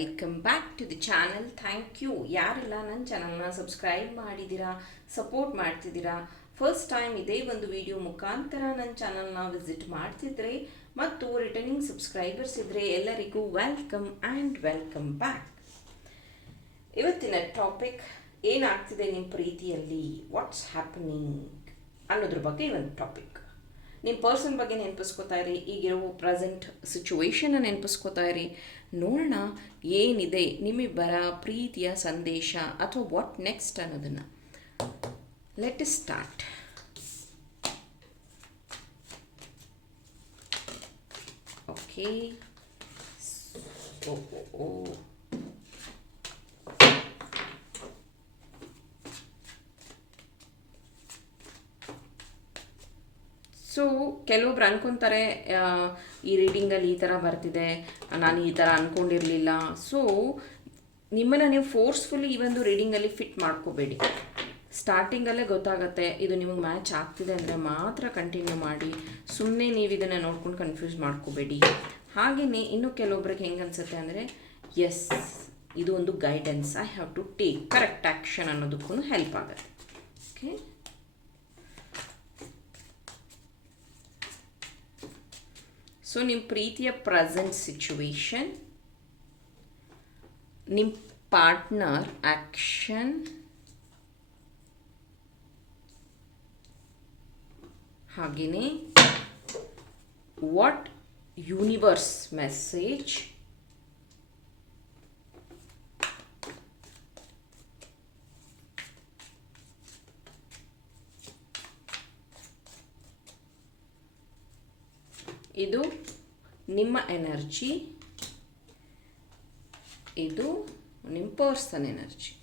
To the channel thank you ಯಾರೆಲ್ಲ ನನ್ನ ಚಾನಲ್ನ ಸಬ್ಸ್ಕ್ರೈಬ್ ಮಾಡಿದ್ದೀರಾ ಸಪೋರ್ಟ್ ಮಾಡ್ತಿದ್ದೀರಾ ಫಸ್ಟ್ ಟೈಮ್ ಇದೇ ಒಂದು ವಿಡಿಯೋ ಮುಖಾಂತರ ನನ್ನ ಚಾನಲ್ನ ವಿಸಿಟ್ ಮಾಡ್ತಿದ್ರೆ ಮತ್ತು ರಿಟರ್ನಿಂಗ್ ಸಬ್ಸ್ಕ್ರೈಬರ್ಸ್ ಇದ್ದರೆ ಎಲ್ಲರಿಗೂ ವೆಲ್ಕಮ್ ಆ್ಯಂಡ್ ವೆಲ್ಕಮ್ ಬ್ಯಾಕ್ ಇವತ್ತಿನ ಟಾಪಿಕ್ ಏನಾಗ್ತಿದೆ ನಿಮ್ಮ ಪ್ರೀತಿಯಲ್ಲಿ? ವಾಟ್ಸ್ ಹ್ಯಾಪನಿಂಗ್ ಅನ್ನೋದ್ರ ಬಗ್ಗೆ ಒಂದು ಟಾಪಿಕ್ ನಿಮ್ಮ ಪರ್ಸನ್ ಬಗ್ಗೆ ನೆನಪಿಸ್ಕೋತಾ ಇರಿ, ಈಗಿರೋ ಪ್ರೆಸೆಂಟ್ ಸಿಚುವೇಶನ್ನ ನೆನಪಿಸ್ಕೋತಾ ಇರಿ. ನೋಡೋಣ ಏನಿದೆ ನಿಮ್ಮಿಬ್ಬರ ಪ್ರೀತಿಯ ಸಂದೇಶ ಅಥವಾ ವಾಟ್ ನೆಕ್ಸ್ಟ್ ಅನ್ನೋದನ್ನು. Let start okay oh oh so ಕೆಲವೊಬ್ರು ಅನ್ಕೊತಾರೆ ಆ, ಈ ರೀಡಿಂಗಲ್ಲಿ ಈ ಥರ ಬರ್ತಿದೆ ನಾನು ಈ ಥರ ಅಂದ್ಕೊಂಡಿರಲಿಲ್ಲ ಸೊ ನಿಮ್ಮನ್ನು ನೀವು ಫೋರ್ಸ್ಫುಲ್ಲಿ ಈ ಒಂದು ರೀಡಿಂಗಲ್ಲಿ ಫಿಟ್ ಮಾಡ್ಕೋಬೇಡಿ. ಸ್ಟಾರ್ಟಿಂಗಲ್ಲೇ ಗೊತ್ತಾಗತ್ತೆ ಇದು ನಿಮಗೆ ಮ್ಯಾಚ್ ಆಗ್ತಿದೆ ಅಂದರೆ ಮಾತ್ರ ಕಂಟಿನ್ಯೂ ಮಾಡಿ ಸುಮ್ಮನೆ ನೀವು ಇದನ್ನು ನೋಡ್ಕೊಂಡು ಕನ್ಫ್ಯೂಸ್ ಮಾಡ್ಕೋಬೇಡಿ. ಹಾಗೆಯೇ ಇನ್ನು ಕೆಲವೊಬ್ರಿಗೆ ಹೆಂಗೆ ಅನ್ಸುತ್ತೆ ಅಂದರೆ ಎಸ್ ಇದು ಒಂದು guidance I have to take correct action ಅನ್ನೋದಕ್ಕೂ help ಆಗುತ್ತೆ. ಓಕೆ ಸೊ ನಿಮ್ಮ ಪ್ರೀತಿಯ ಪ್ರೆಸೆಂಟ್ ಸಿಚುವೇಶನ್ ನಿಮ್ಮ ಪಾರ್ಟ್ನರ್ ಆ್ಯಕ್ಷನ್ ಹಾಗೆಯೇ ವಾಟ್ ಯೂನಿವರ್ಸ್ ಮೆಸೇಜ್ ಇದು ನಿಮ್ಮ ಎನರ್ಜಿ. ಇದು ನಿಮ್ಮ person energy.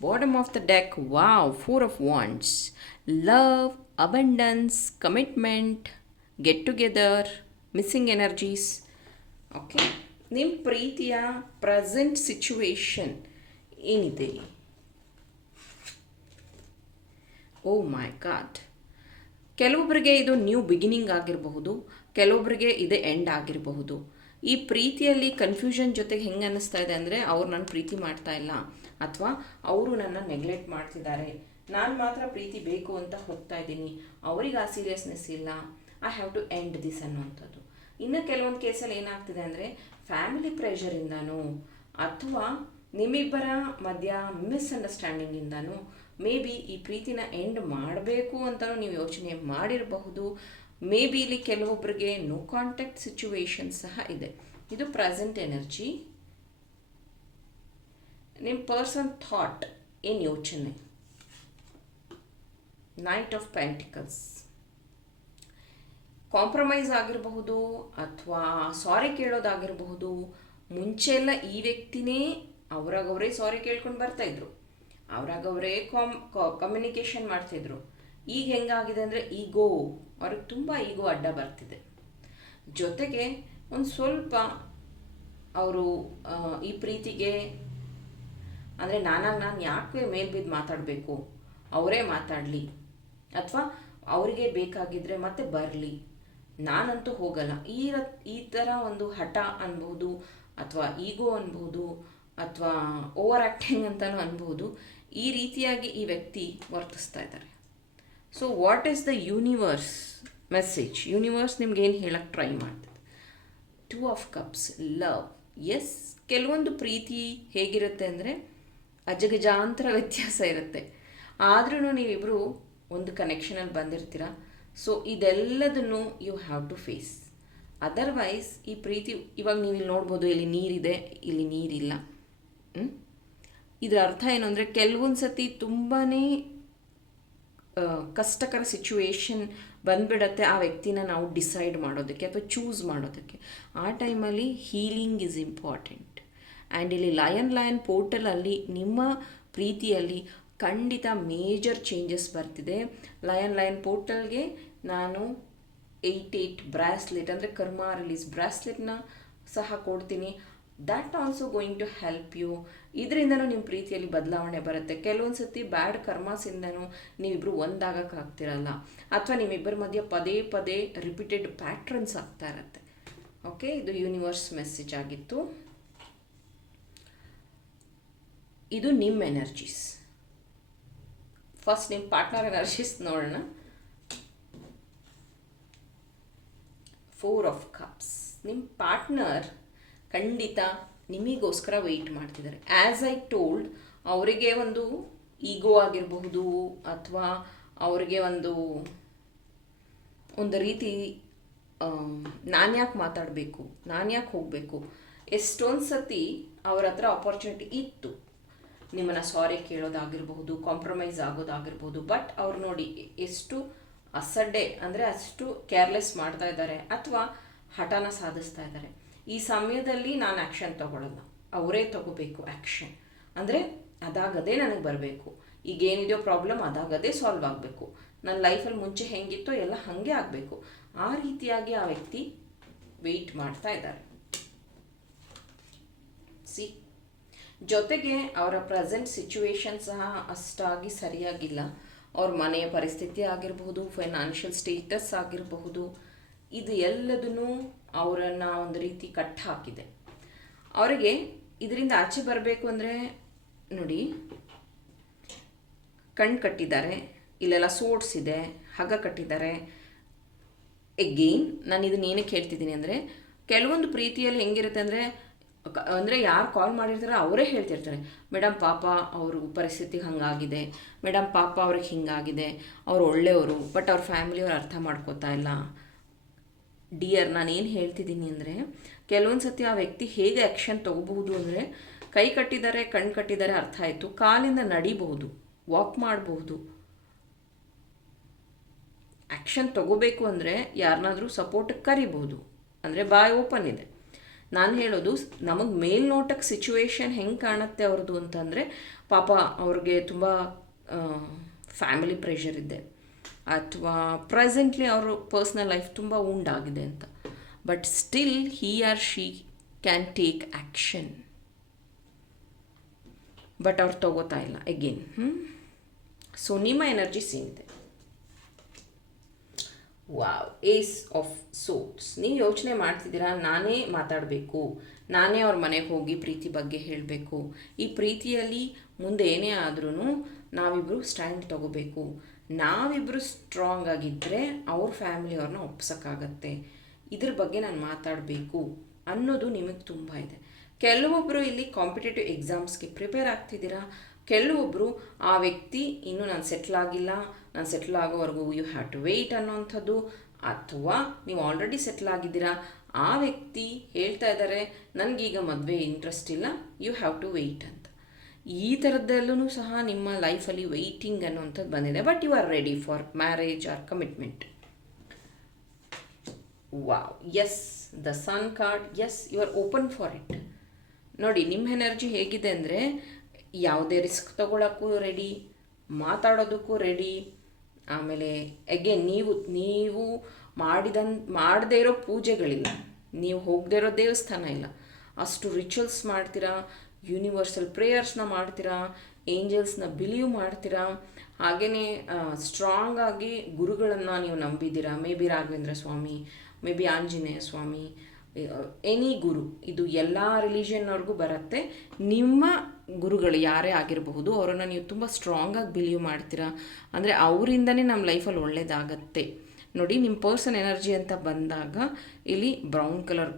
Bottom of the deck wow four of wands love abundance commitment get together missing energies okay ನಿಮ್ಮ ಪ್ರೀತಿಯ ಪ್ರೆಸೆಂಟ್ ಸಿಚುವೇಶನ್ ಏನಿದೆ? ಓ ಮೈ ಗಾಡ್ ಕೆಲವೊಬ್ಬರಿಗೆ ಇದು ನ್ಯೂ ಬಿಗಿನಿಂಗ್ ಆಗಿರಬಹುದು ಕೆಲವೊಬ್ಬರಿಗೆ ಇದು ಎಂಡ್ ಆಗಿರಬಹುದು. ಈ ಪ್ರೀತಿಯಲ್ಲಿ ಕನ್ಫ್ಯೂಷನ್ ಜೊತೆಗೆ ಹೆಂಗೆ ಅನ್ನಿಸ್ತಾ ಇದೆ ಅಂದರೆ ಅವ್ರು ನನ್ನ ಪ್ರೀತಿ ಮಾಡ್ತಾ ಇಲ್ಲ ಅಥವಾ ಅವರು ನನ್ನ ನೆಗ್ಲೆಕ್ಟ್ ಮಾಡ್ತಿದ್ದಾರೆ. ನಾನು ಮಾತ್ರ ಪ್ರೀತಿ ಬೇಕು ಅಂತ ಹೋಗ್ತಾ ಇದ್ದೀನಿ. ಅವ್ರಿಗೆ ಆ ಸೀರಿಯಸ್ನೆಸ್ ಇಲ್ಲ. I have to end this ಅನ್ನುವಂಥದ್ದು. ಇನ್ನು ಕೆಲವೊಂದು ಕೇಸಲ್ಲಿ ಏನಾಗ್ತಿದೆ ಅಂದರೆ ಫ್ಯಾಮಿಲಿ ಪ್ರೆಷರಿಂದನೂ ಅಥವಾ ನಿಮ್ಮಿಬ್ಬರ ಮಧ್ಯ ಮಿಸ್ಅಂಡರ್ಸ್ಟ್ಯಾಂಡಿಂಗಿಂದನೂ ಮೇ ಬಿ ಈ ಪ್ರೀತಿನ ಎಂಡ್ ಮಾಡಬೇಕು ಅಂತಲೂ ನೀವು ಯೋಚನೆ ಮಾಡಿರಬಹುದು. ಮೇ ಬಿ ಇಲ್ಲಿ ಕೆಲವೊಬ್ಬರಿಗೆ ನೋ ಕಾಂಟ್ಯಾಕ್ಟ್ ಸಿಚುವೇಶನ್ ಸಹ ಇದೆ. ಇದು ಪ್ರೆಸೆಂಟ್ ಎನರ್ಜಿ ನಿಮ್ಮ ಪರ್ಸನ್ ಥಾಟ್ ಏನು ಯೋಚನೆ? ನೈಟ್ ಆಫ್ ಪ್ಯಾಂಟಿಕಲ್ಸ್ ಕಾಂಪ್ರಮೈಸ್ ಆಗಿರಬಹುದು ಅಥವಾ ಸಾರಿ ಕೇಳೋದಾಗಿರಬಹುದು. ಮುಂಚೆಲ್ಲ ಈ ವ್ಯಕ್ತಿನೇ ಅವ್ರಾಗವರೇ ಸಾರಿ ಕೇಳ್ಕೊಂಡು ಬರ್ತಾಯಿದ್ರು ಅವ್ರಾಗವರೇ ಕಾಮ್ ಕಮ್ಯುನಿಕೇಷನ್ ಮಾಡ್ತಿದ್ರು ಈಗ ಹೆಂಗಾಗಿದೆ ಅಂದರೆ ಈಗೋ ಅವ್ರಿಗೆ ತುಂಬ ಈಗೋ ಅಡ್ಡ ಬರ್ತಿದೆ. ಜೊತೆಗೆ ಒಂದು ಸ್ವಲ್ಪ ಅವರು ಈ ಪ್ರೀತಿಗೆ, ಅಂದರೆ ನಾನಾಗಿ ನಾನು ಯಾಕೆ ಮೇಲ್ ಬಿದ್ದು ಮಾತಾಡಬೇಕು? ಅವರೇ ಮಾತಾಡಲಿ. ಅಥವಾ ಅವರಿಗೆ ಬೇಕಾಗಿದ್ದರೆ ಮತ್ತೆ ಬರಲಿ. ನಾನಂತೂ ಹೋಗಲ್ಲ. ಈ ಈ ಥರ ಒಂದು ಹಠ ಅನ್ಬೋದು, ಅಥವಾ ಈಗೋ ಅನ್ಬೋದು ಅಥವಾ ಓವರ್ ಆ್ಯಕ್ಟಿಂಗ್ ಅಂತಲೂ ಅನ್ಬೋದು, ಈ ರೀತಿಯಾಗಿ ಈ ವ್ಯಕ್ತಿ ವರ್ತಿಸ್ತಾ ಇದ್ದಾರೆ. So what is the universe message universe ನಿಮ್ಗೇನು ಹೇಳಕ್ಕೆ ಟ್ರೈ ಮಾಡ್ತದೆ? Two of cups love yes ಕೆಲವೊಂದು ಪ್ರೀತಿ ಹೇಗಿರುತ್ತೆ ಅಂದರೆ ಅಜಗಜಾಂತರ ವ್ಯತ್ಯಾಸ ಇರುತ್ತೆ. ಆದ್ರೂ ನೀವಿಬ್ಬರು ಒಂದು ಕನೆಕ್ಷನಲ್ಲಿ ಬಂದಿರ್ತೀರ? So ಇದೆಲ್ಲದನ್ನು you have to face otherwise ಈ ಪ್ರೀತಿ, ಇವಾಗ ನೀವು ಇಲ್ಲಿ ನೋಡ್ಬೋದು, ಇಲ್ಲಿ ನೀರಿದೆ, ಇಲ್ಲಿ ನೀರಿಲ್ಲ? ಇದರ ಅರ್ಥ ಏನು ಅಂದರೆ ಕೆಲವೊಂದು ಸತಿ ತುಂಬಾ ಕಷ್ಟಕರ ಸಿಚುವೇಶನ್ ಬಂದ್ಬಿಡತ್ತೆ ಆ ವ್ಯಕ್ತಿನ ನಾವು ಡಿಸೈಡ್ ಮಾಡೋದಕ್ಕೆ ಅಥವಾ ಚೂಸ್ ಮಾಡೋದಕ್ಕೆ. ಆ ಟೈಮಲ್ಲಿ ಹೀಲಿಂಗ್ ಇಸ್ ಇಂಪಾರ್ಟೆಂಟ್ ಆ್ಯಂಡ್ ಇಲ್ಲಿ ಲಯನ್ ಲಯನ್ ಪೋರ್ಟಲಲ್ಲಿ ನಿಮ್ಮ ಪ್ರೀತಿಯಲ್ಲಿ ಖಂಡಿತ ಮೇಜರ್ ಚೇಂಜಸ್ ಬರ್ತಿದೆ. ಲಯನ್ ಲಯನ್ ಪೋರ್ಟಲ್ಗೆ ನಾನು ಏಯ್ಟ್ ಏಯ್ಟ್ ಬ್ರಾಸ್ಲೆಟ್ ಅಂದರೆ ಕರ್ಮ ರಿಲೀಸ್ ಬ್ರಾಸ್ಲೆಟ್ನ ಸಹ ಕೊಡ್ತೀನಿ. That also going to help you ಇದರಿಂದನೂ ನಿಮ್ಮ ಪ್ರೀತಿಯಲ್ಲಿ ಬದಲಾವಣೆ ಬರುತ್ತೆ. ಕೆಲವೊಂದು ಸತಿ ಬ್ಯಾಡ್ ಕರ್ಮಾಸಿಂದನೂ ನೀವಿಬ್ಬರು ಒಂದಾಗಕ್ಕಾಗ್ತಿರಲ್ಲ ಅಥವಾ ನಿಮ್ಮಿಬ್ಬರ ಮಧ್ಯೆ ಪದೇ ಪದೇ ರಿಪೀಟೆಡ್ ಪ್ಯಾಟ್ರನ್ಸ್ ಆಗ್ತಾ ಇರತ್ತೆ. ಓಕೆ ಇದು ಯೂನಿವರ್ಸ್ ಮೆಸೇಜ್ ಆಗಿತ್ತು. ಇದು ನಿಮ್ಮ ಎನರ್ಜೀಸ್ ಫಸ್ಟ್ ನಿಮ್ಮ ಪಾರ್ಟ್ನರ್ ಎನರ್ಜೀಸ್ ನೋಡೋಣ. ಫೋರ್ ಆಫ್ ಕಪ್ಸ್ ನಿಮ್ಮ ಪಾರ್ಟ್ನರ್ ಖಂಡಿತ ನಿಮಗೋಸ್ಕರ ವೆಯ್ಟ್ ಮಾಡ್ತಿದ್ದಾರೆ. ಆ್ಯಸ್ ಐ ಟೋಲ್ಡ್ ಅವರಿಗೆ ಒಂದು ಈಗೋ ಆಗಿರಬಹುದು ಅಥವಾ ಅವರಿಗೆ ಒಂದು ಒಂದು ರೀತಿ ನಾನು ಯಾಕೆ ಮಾತಾಡಬೇಕು, ನಾನು ಯಾಕೆ ಹೋಗಬೇಕು, ಎಷ್ಟೊಂದು ಸತಿ ಅವ್ರ ಹತ್ರ ಆಪರ್ಚುನಿಟಿ ಇತ್ತು. ನಿಮ್ಮನ್ನು ಸಾರಿ ಕೇಳೋದಾಗಿರ್ಬಹುದು ಕಾಂಪ್ರಮೈಸ್ ಆಗೋದಾಗಿರ್ಬೋದು ಬಟ್ ಅವ್ರು ನೋಡಿ ಎಷ್ಟು ಅಸಡ್ಡೆ, ಅಂದರೆ ಅಷ್ಟು ಕೇರ್ಲೆಸ್ ಮಾಡ್ತಾ ಇದ್ದಾರೆ, ಅಥವಾ ಹಠನ ಸಾಧಿಸ್ತಾ ಇದ್ದಾರೆ. ಈ ಸಮಯದಲ್ಲಿ ನಾನು ಆ್ಯಕ್ಷನ್ ತಗೊಳ್ಳಲ್ಲ ಅವರೇ ತಗೋಬೇಕು ಆ್ಯಕ್ಷನ್ ಅಂದರೆ ಅದಾಗದೇ ನನಗೆ ಬರಬೇಕು. ಈಗ ಏನಿದೆಯೋ ಪ್ರಾಬ್ಲಮ್ ಅದಾಗದೇ ಸಾಲ್ವ್ ಆಗಬೇಕು. ನನ್ನ ಲೈಫಲ್ಲಿ ಮುಂಚೆ ಹೆಂಗಿತ್ತೋ ಎಲ್ಲ ಹಾಗೆ ಆಗಬೇಕು. ಆ ರೀತಿಯಾಗಿ ಆ ವ್ಯಕ್ತಿ ವೆಯ್ಟ್ ಮಾಡ್ತಾ ಇದ್ದಾರೆ. ಸಿ ಜೊತೆಗೆ ಅವರ ಪ್ರೆಸೆಂಟ್ ಸಿಚುವೇಶನ್ ಸಹ ಅಷ್ಟಾಗಿ ಸರಿಯಾಗಿಲ್ಲ. ಅವ್ರ ಮನೆಯ ಪರಿಸ್ಥಿತಿ ಆಗಿರಬಹುದು ಫೈನಾನ್ಷಿಯಲ್ ಸ್ಟೇಟಸ್ ಆಗಿರಬಹುದು ಇದು ಎಲ್ಲದನ್ನು ಅವರನ್ನು ಒಂದು ರೀತಿ ಕಟ್ ಹಾಕಿದೆ ಅವರಿಗೆ ಇದರಿಂದ ಆಚೆ ಬರಬೇಕು ಅಂದರೆ ನೋಡಿ ಕಣ್ಣು ಕಟ್ಟಿದ್ದಾರೆ, ಇಲ್ಲೆಲ್ಲ ಇದೆ ಹಗ್ಗ ಕಟ್ಟಿದ್ದಾರೆ. ಎಗೇನ್ ನಾನು ಇದನ್ನ ಏನಕ್ಕೆ ಹೇಳ್ತಿದ್ದೀನಿ ಅಂದರೆ, ಕೆಲವೊಂದು ಪ್ರೀತಿಯಲ್ಲಿ ಹೆಂಗಿರುತ್ತೆ ಅಂದರೆ ಅಂದರೆ ಯಾರು ಕಾಲ್ ಮಾಡಿರ್ತಾರೆ ಅವರೇ ಹೇಳ್ತಿರ್ತಾರೆ. ಮೇಡಮ್ ಪಾಪ ಅವ್ರ ಪರಿಸ್ಥಿತಿ ಹಾಗಾಗಿದೆ. ಮೇಡಮ್ ಪಾಪ ಅವ್ರಿಗೆ ಹಿಂಗಾಗಿದೆ. ಅವ್ರು ಒಳ್ಳೆಯವರು ಬಟ್ ಅವ್ರ ಫ್ಯಾಮಿಲಿಯವ್ರು ಅರ್ಥ ಮಾಡ್ಕೋತಾ ಇಲ್ಲ. ಡಿಯರ್ ನಾನು ಏನು ಹೇಳ್ತಿದ್ದೀನಿ ಅಂದರೆ, ಕೆಲವೊಂದು ಸತಿ ಆ ವ್ಯಕ್ತಿ ಹೇಗೆ ಆ್ಯಕ್ಷನ್ ತೊಗೋಬಹುದು ಅಂದರೆ, ಕೈ ಕಟ್ಟಿದ್ದಾರೆ ಕಣ್ಣು ಕಟ್ಟಿದ್ದಾರೆ ಅರ್ಥ ಆಯಿತು, ಕಾಲಿಂದ ನಡಿಬಹುದು ವಾಕ್ ಮಾಡಬಹುದು. ಆ್ಯಕ್ಷನ್ ತಗೋಬೇಕು ಅಂದರೆ ಯಾರನ್ನಾದರೂ ಸಪೋರ್ಟಿಗೆ ಕರಿಬಹುದು. ಅಂದರೆ ಬಾಯ್ ಓಪನ್ ಇದೆ. ನಾನು ಹೇಳೋದು, ನಮಗೆ ಮೇಲ್ನೋಟಕ್ಕೆ ಸಿಚುವೇಶನ್ ಹೆಂಗೆ ಕಾಣುತ್ತೆ ಅವ್ರದ್ದು ಅಂತಂದರೆ, ಪಾಪ ಅವ್ರಿಗೆ ತುಂಬ ಫ್ಯಾಮಿಲಿ ಪ್ರೆಷರ್ ಇದೆ. ಅಥವಾ ಪ್ರೆಸೆಂಟ್ಲಿ ಅವರು ಪರ್ಸ್ನಲ್ ಲೈಫ್ ತುಂಬ ಉಂಡಾಗಿದೆ ಅಂತ. But still he or she can take action but ಅವ್ರು ತಗೋತಾ ಇಲ್ಲ ಎಗೇನ್ ಹ್ಞೂ ಸೊ ನಿಮ್ಮ ಎನರ್ಜಿ ಏನಿದೆ ವಾವ್ ಏಸ್ ಆಫ್ ಸೋಟ್ಸ್ ನೀವು ಯೋಚನೆ ಮಾಡ್ತಿದ್ದೀರಾ, ನಾನೇ ಮಾತಾಡಬೇಕು. ನಾನೇ ಅವ್ರ ಮನೆಗೆ ಹೋಗಿ ಪ್ರೀತಿ ಬಗ್ಗೆ ಹೇಳಬೇಕು. ಈ ಪ್ರೀತಿಯಲ್ಲಿ ಮುಂದೆ ಏನೇ ಆದ್ರೂ ನಾವಿಬ್ಬರು ಸ್ಟ್ಯಾಂಡ್ ತಗೋಬೇಕು. ನಾವಿಬ್ಬರು ಸ್ಟ್ರಾಂಗ್ ಆಗಿದ್ದರೆ ಅವ್ರ ಫ್ಯಾಮಿಲಿಯವ್ರನ್ನ ಒಪ್ಸೋಕ್ಕಾಗತ್ತೆ. ಇದ್ರ ಬಗ್ಗೆ ನಾನು ಮಾತಾಡಬೇಕು ಅನ್ನೋದು ನಿಮಗೆ ತುಂಬ ಇದೆ. ಕೆಲವೊಬ್ಬರು ಇಲ್ಲಿ ಕಾಂಪಿಟೇಟಿವ್ ಎಕ್ಸಾಮ್ಸ್ಗೆ ಪ್ರಿಪೇರ್ ಆಗ್ತಿದ್ದೀರಾ? ಕೆಲವೊಬ್ಬರು ಆ ವ್ಯಕ್ತಿ ಇನ್ನೂ ನಾನು ಸೆಟ್ಲ್ ಆಗಿಲ್ಲ, ನಾನು ಸೆಟ್ಲ್ ಆಗೋವರೆಗೂ ಯು ಹ್ಯಾವ್ ಟು ವೆಯ್ಟ್ ಅನ್ನೋವಂಥದ್ದು ಅಥವಾ ನೀವು ಆಲ್ರೆಡಿ ಸೆಟ್ಲ್ ಆಗಿದ್ದೀರಾ? ಆ ವ್ಯಕ್ತಿ ಹೇಳ್ತಾ ಇದ್ದಾರೆ ನನಗೀಗ ಮದುವೆ ಇಂಟ್ರೆಸ್ಟ್ ಇಲ್ಲ ಯು ಹ್ಯಾವ್ ಟು ವೆಯ್ಟ್ ಅಂತ. ಈ ಥರದ್ದಲ್ಲೂ ಸಹ ನಿಮ್ಮ ಲೈಫಲ್ಲಿ ವೆಯ್ಟಿಂಗ್ ಅನ್ನುವಂಥದ್ದು ಬಂದಿದೆ. But you are ready for marriage or commitment wow yes the sun card yes you are open for it ನೋಡಿ, ನಿಮ್ಮ ಎನರ್ಜಿ ಹೇಗಿದೆ ಅಂದರೆ ಯಾವುದೇ ರಿಸ್ಕ್ ತಗೊಳ್ಳೋಕ್ಕೂ ರೆಡಿ ಮಾತಾಡೋದಕ್ಕೂ ರೆಡಿ ಆಮೇಲೆ ಅಗೇನ್ ನೀವು ನೀವು ಮಾಡಿದನ್, ಮಾಡದೇ ಇರೋ ಪೂಜೆಗಳಿಲ್ಲ. ನೀವು ಹೋಗದೇ ಇರೋ ದೇವಸ್ಥಾನ ಇಲ್ಲ. ಅಷ್ಟು ರಿಚುವಲ್ಸ್ ಮಾಡ್ತೀರಾ? ಯೂನಿವರ್ಸಲ್ ಪ್ರೇಯರ್ಸ್ನ ಮಾಡ್ತೀರಾ ಏಂಜಲ್ಸ್ನ ಬಿಲೀವ್ ಮಾಡ್ತೀರಾ ಹಾಗೆಯೇ ಸ್ಟ್ರಾಂಗ್ ಆಗಿ ಗುರುಗಳನ್ನು ನೀವು ನಂಬಿದ್ದೀರಾ? Maybe Raghavendra Swami maybe Anjaneya Swami any guru, ಇದು ಎಲ್ಲ ರಿಲಿಷನ್ನವ್ರಿಗೂ ಬರುತ್ತೆ. ನಿಮ್ಮ ಗುರುಗಳು ಯಾರೇ ಆಗಿರಬಹುದು, ಅವರನ್ನು ನೀವು ತುಂಬ ಸ್ಟ್ರಾಂಗಾಗಿ ಬಿಲೀವ್ ಮಾಡ್ತೀರಾ? ಅಂದರೆ ಅವರಿಂದನೇ ನಮ್ಮ ಲೈಫಲ್ಲಿ ಒಳ್ಳೆಯದಾಗತ್ತೆ ನೋಡಿ ನಿಮ್ಮ ಪರ್ಸನ್ ಎನರ್ಜಿ ಅಂತ ಬಂದಾಗ, ಇಲ್ಲಿ ಬ್ರೌನ್ ಕಲರ್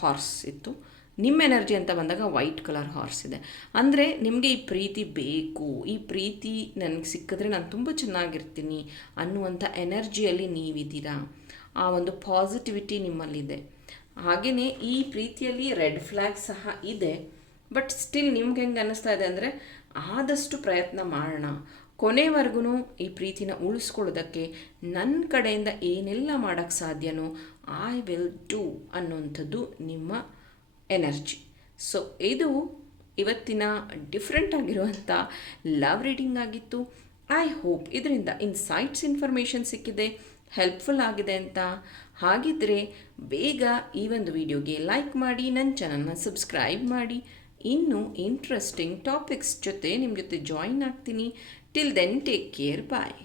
ಹಾರ್ಸ್ ಇತ್ತು. ನಿಮ್ಮ ಎನರ್ಜಿ ಅಂತ ಬಂದಾಗ ವೈಟ್ ಕಲರ್ ಹಾರ್ಸ್ ಇದೆ. ಅಂದರೆ ನಿಮಗೆ ಈ ಪ್ರೀತಿ ಬೇಕು. ಈ ಪ್ರೀತಿ ನನಗೆ ಸಿಕ್ಕಿದ್ರೆ ನಾನು ತುಂಬ ಚೆನ್ನಾಗಿರ್ತೀನಿ ಅನ್ನುವಂಥ ಎನರ್ಜಿಯಲ್ಲಿ ನೀವಿದ್ದೀರಾ? ಆ ಒಂದು ಪಾಸಿಟಿವಿಟಿ ನಿಮ್ಮಲ್ಲಿದೆ. ಹಾಗೆಯೇ ಈ ಪ್ರೀತಿಯಲ್ಲಿ ರೆಡ್ ಫ್ಲ್ಯಾಗ್ ಸಹ ಇದೆ. ಬಟ್ ಸ್ಟಿಲ್ ನಿಮ್ಗೆ ಹೆಂಗೆ ಅನ್ನಿಸ್ತಾ ಇದೆ ಅಂದರೆ ಆದಷ್ಟು ಪ್ರಯತ್ನ ಮಾಡೋಣ. ಕೊನೆವರೆಗೂ ಈ ಪ್ರೀತಿನ ಉಳಿಸ್ಕೊಳ್ಳೋದಕ್ಕೆ ನನ್ನ ಕಡೆಯಿಂದ ಏನೆಲ್ಲ ಮಾಡೋಕ್ಕೆ ಸಾಧ್ಯನೋ ಐ ವಿಲ್ ಡೂ ಅನ್ನುವಂಥದ್ದು ನಿಮ್ಮ ಎನರ್ಜಿ. ಸೊ ಇದು ಇವತ್ತಿನ ಡಿಫ್ರೆಂಟ್ ಆಗಿರುವಂಥ ಲವ್ ರೀಡಿಂಗ್ ಆಗಿತ್ತು. ಐ ಹೋಪ್ ಇದರಿಂದ ಇನ್ಸೈಟ್ಸ್ ಇನ್ಫಾರ್ಮೇಷನ್ ಸಿಕ್ಕಿದೆ ಹೆಲ್ಪ್ಫುಲ್ ಆಗಿದೆ ಅಂತ. ಹಾಗಿದ್ದರೆ ಬೇಗ ಈ ಒಂದು ವಿಡಿಯೋಗೆ ಲೈಕ್ ಮಾಡಿ ನನ್ನ ಚಾನಲ್ನ ಸಬ್ಸ್ಕ್ರೈಬ್ ಮಾಡಿ. ಇನ್ನೂ ಇಂಟ್ರೆಸ್ಟಿಂಗ್ ಟಾಪಿಕ್ಸ್ ಜೊತೆ ನಿಮ್ಮ ಜೊತೆ ಜಾಯಿನ್ ಆಗ್ತೀನಿ. Till then take care bye